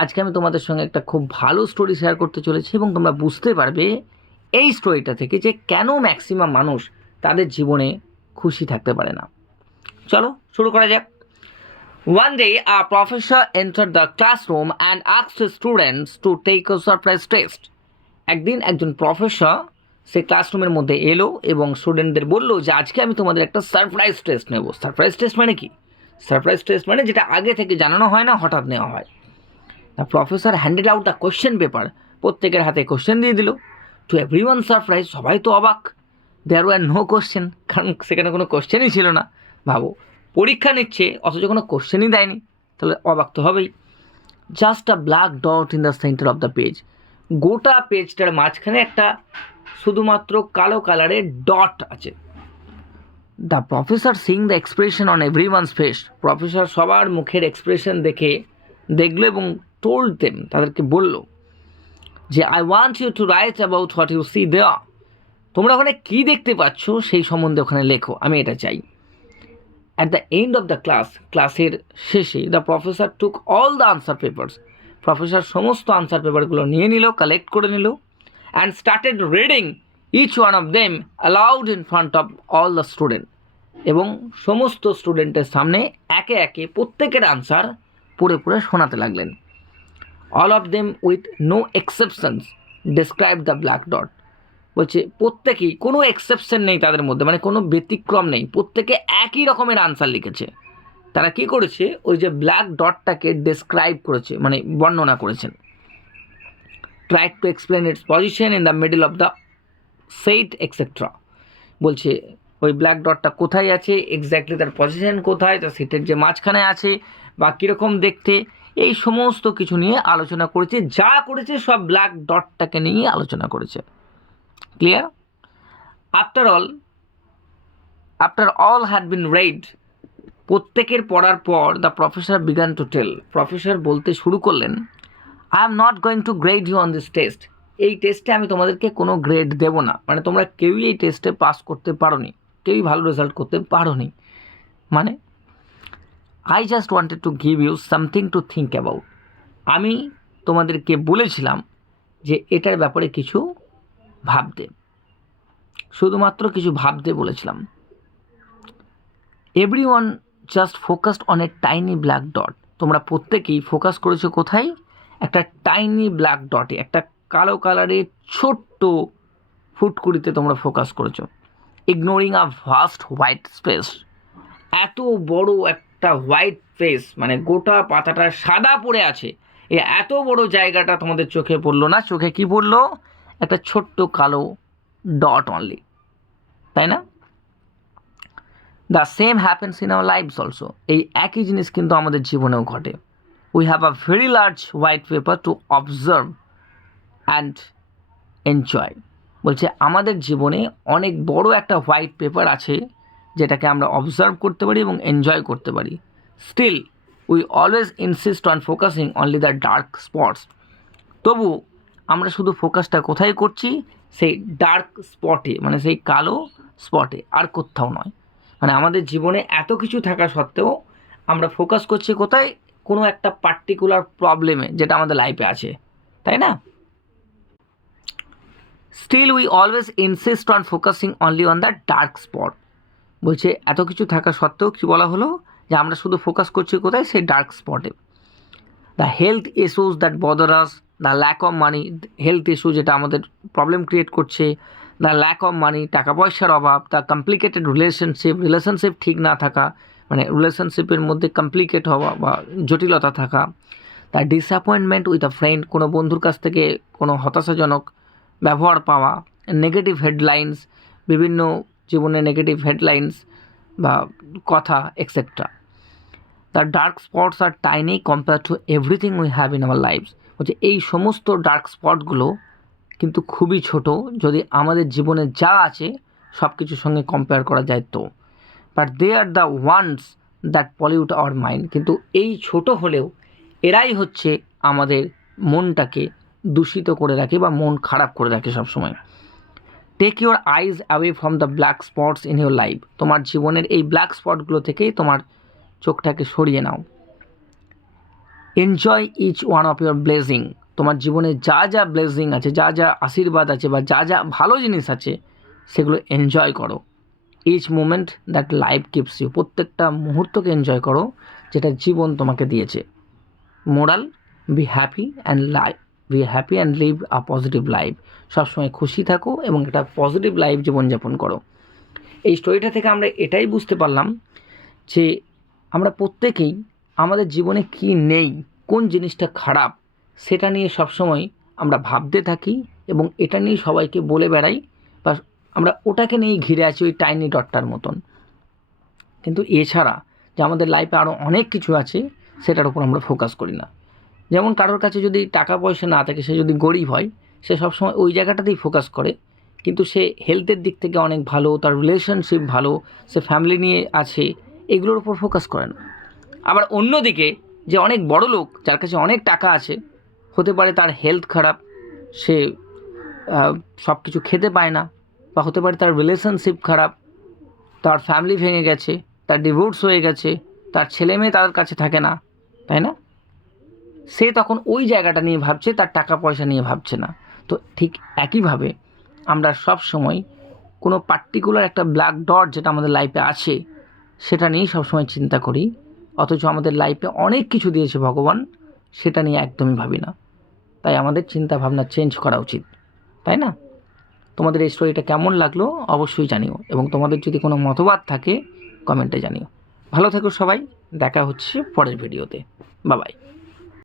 আজকে আমি তোমাদের সঙ্গে একটা খুব ভালো স্টোরি শেয়ার করতে চলেছি এবং তোমরা বুঝতে পারবে এই স্টোরিটা থেকে যে কেন ম্যাক্সিমাম মানুষ তাদের জীবনে খুশি থাকতে পারে না। চলো শুরু করা যাক। One day, a professor entered the classroom and asked his students to take a surprise. একদিন একজন প্রফেসর সে ক্লাসরুমের মধ্যে এলো এবং স্টুডেন্টদের বলল যে আজকে আমি তোমাদের একটা সারপ্রাইজ টেস্ট নেব। সারপ্রাইজ টেস্ট মানে কি? সারপ্রাইজ টেস্ট মানে যেটা আগে থেকে জানানো হয় না হঠাৎ নেওয়া হয়। The professor handed out a question paper প্রত্যেকের হাতে কোশ্চেন দিয়ে দিল। টু এভরি ওয়ান সারপ্রাইজ সবাই তো অবাক। দেয়ার ওয়ার নো কোশ্চেন কারণ সেখানে কোনো কোশ্চেনই ছিল না। ভাবো, পরীক্ষা নিচ্ছে, অথচ কোনো কোশ্চেনই দেয়নি। তাহলে অবাক তো হবেই। Just a black dot in the centre of the page গোটা পেজটার মাঝখানে একটা শুধুমাত্র কালো কালারের ডট আছে। The professor seeing the expression on every one's face professor সবার মুখের এক্সপ্রেশন দেখে, দেখল এবং টোল্ড দেম তাদেরকে বলল যে I want you to write about what you see দেওয়া তোমরা ওখানে কী দেখতে পাচ্ছ সেই সম্বন্ধে ওখানে লেখো, আমি এটা চাই। At the end of the class ক্লাসের শেষে the professor took all the answer papers professor সমস্ত আনসার পেপারগুলো নিয়ে নিল কালেক্ট করে নিল and started reading each one of them aloud in front of all the student এবং সমস্ত স্টুডেন্টের সামনে একে একে প্রত্যেকের আনসার পড়ে পড়ে শোনাতে লাগলেন। All of them with no exceptions describe the black dot বলছে, প্রত্যেকেই, কোনো এক্সেপশন নেই তাদের মধ্যে মানে কোনো ব্যতিক্রম নেই, প্রত্যেকে একই রকমের আনসার লিখেছে। তারা কি করেছে? ওই যে ব্ল্যাক ডটটাকে ডেসক্রাইব করেছে মানে বর্ণনা করেছেন try to explain its position in the middle of the sheet etcetera বলছে, ওই ব্ল্যাক ডটটা কোথায় আছে? এক্স্যাক্টলি তার পজিশন কোথায়? তার সিটের যে মাঝখানে আছে, বা কীরকম দেখতে? এই সমস্ত কিছু নিয়ে আলোচনা করেছে, যা করেছে সব ব্ল্যাক ডটটাকে নিয়ে আলোচনা করেছে। Clear after all after all had been read প্রত্যেকের পড়ার পর the professor began to tell professor বলতে শুরু করলেন I am not going to grade you on this test এই টেস্টে আমি তোমাদেরকে কোনো গ্রেড দেব না। মানে তোমরা কেউই এই টেস্টে পাস করতে পারো নি কেউই ভালো রেজাল্ট করতে পারো নি মানে I just wanted to give you something to think about আমি তোমাদেরকে বলেছিলাম যে এটার ব্যাপারে কিছু ভাবতে। শুধুমাত্র কিছু ভাবতে বলেছিলাম। Every one just focused on a tiny black dot তোমরা প্রত্যেকেই ফোকাস করেছ কোথায়? একটা টাইনি ব্ল্যাক ডটে একটা কালো কালারের ছোট্ট ফুটকুড়িতে তোমরা ফোকাস করেছ। Ignoring a vast white space এত বড় একটা হোয়াইট ফেস মানে গোটা পাতাটা সাদা পড়ে আছে। এই এত বড় জায়গাটা তোমাদের চোখে পড়ল না? চোখে কি পড়ল? একটা ছোট্ট কালো ডট অনলি তাই না? The same happens in our lives also এই একই জিনিস কিন্তু আমাদের জীবনেও ঘটে। We have a very large white paper to observe and enjoy বলছে আমাদের জীবনে অনেক বড় একটা হোয়াইট পেপার আছে। যেটাকে আমরা অবজার্ভ করতে পারি এবং এনজয় করতে পারি। Still we always insist on focusing only the dark spots তবু, আমরা শুধু ফোকাসটা কোথায় করছি? সেই ডার্ক স্পটে মানে সেই কালো স্পটে আর কোথাও নয়। মানে আমাদের জীবনে এত কিছু থাকা সত্ত্বেও আমরা ফোকাস করছি কোথায়? কোনো একটা পার্টিকুলার প্রবলেমে যেটা আমাদের লাইফে আছে। তাই না? Still we always insist on focusing only on the dark spot বলছে, এত কিছু থাকা সত্ত্বেও কী বলা হলো যে আমরা শুধু ফোকাস করছি কোথায়? সেই ডার্ক স্পটে the health issues that bother us the lack of money health issue যেটা আমাদের প্রবলেম ক্রিয়েট করছে দ্য ল্যাক অফ মানি টাকা পয়সার অভাব দ্য কমপ্লিকেটেড রিলেশনশিপ রিলেশনশিপ ঠিক না থাকা মানে রিলেশনশিপের মধ্যে কমপ্লিকেট হওয়া বা জটিলতা থাকা the disappointment with a friend কোনো বন্ধুর কাছ থেকে কোনো হতাশাজনক ব্যবহার পাওয়া নেগেটিভ হেডলাইন্স বিভিন্ন জীবনে নেগেটিভ হেডলাইন্স বা কথা etcetera the dark spots are tiny compare to everything we have in our lives বলছে, এই সমস্ত ডার্ক স্পটগুলো কিন্তু খুবই ছোট। যদি আমাদের জীবনে যা আছে সব কিছুর সঙ্গে কম্পেয়ার করা যায় তো। But they are the ones that pollute our mind কিন্তু এই ছোট হলেও এরাই হচ্ছে আমাদের মনটাকে দূষিত করে রাখে বা মন খারাপ করে রাখে সবসময়। Take your eyes away from the black spots in your life তোমার জীবনের এই ব্ল্যাক স্পটগুলো থেকেই তোমার চোখটাকে সরিয়ে নাও। Enjoy each one of your blessing তোমার জীবনে যা যা ব্লেজিং আছে, যা যা আশীর্বাদ আছে বা যা যা ভালো জিনিস আছে, সেগুলো এনজয় করো। Each moment that life keeps you প্রত্যেকটা মুহূর্তকে এনজয় করো, যেটা জীবন তোমাকে দিয়েছে। Moral be happy and life be happy and live a positive life সবসময় খুশি থাকো এবং একটা পজিটিভ লাইফ জীবনযাপন করো। এই স্টোরিটা থেকে আমরা এটাই বুঝতে পারলাম যে আমরা প্রত্যেকেই আমাদের জীবনে কি নেই, কোন জিনিসটা খারাপ, সেটা নিয়ে সবসময় আমরা ভাবতে থাকি এবং এটা নিয়ে সবাইকে বলে বেড়াই বা আমরা ওটাকে নিয়েই ঘিরে আছি ওই টাইনি ডটটার মতন। কিন্তু এছাড়া যে আমাদের লাইফে আরও অনেক কিছু আছে, সেটার উপর আমরা ফোকাস করি না। যেমন কারোর কাছে যদি টাকা পয়সা না থাকে, সে যদি গরিব হয়, সে সবসময় ওই জায়গাটাতেই ফোকাস করে। কিন্তু সে হেলথের দিক থেকে অনেক ভালো, তার রিলেশনশিপ ভালো, সে ফ্যামিলি নিয়ে আছে, এগুলোর উপর ফোকাস করে না। আবার অন্যদিকে যে অনেক বড় লোক, যার কাছে অনেক টাকা আছে, হতে পারে তার হেলথ খারাপ, সে সব কিছু খেতে পায় না, বা হতে পারে তার রিলেশনশিপ খারাপ, তার ফ্যামিলি ভেঙে গেছে, তার ডিভোর্স হয়ে গেছে, তার ছেলে মেয়ে তার কাছে থাকে না, তাই না? সে তখন ওই জায়গাটা নিয়ে ভাবছে, তার টাকা পয়সা নিয়ে ভাবছে না। তো ঠিক একইভাবে আমরা সব সময় কোনো পার্টিকুলার একটা ব্ল্যাক ডট যেটা আমাদের লাইফে আছে, সেটা নিয়েই সবসময় চিন্তা করি। অথচ আমাদের লাইফে অনেক কিছু দিয়েছে ভগবান, সেটা নিয়ে একদমই ভাবি না। তাই আমাদের চিন্তা ভাবনা চেঞ্জ করা উচিত, তাই না? তোমাদের এই স্টোরিটা কেমন লাগল অবশ্যই জানিও, এবং তোমাদের যদি কোনো মতবাদ থাকে কমেন্টে জানিও। ভালো থেকো সবাই, দেখা হচ্ছে পরের ভিডিওতে বাবাই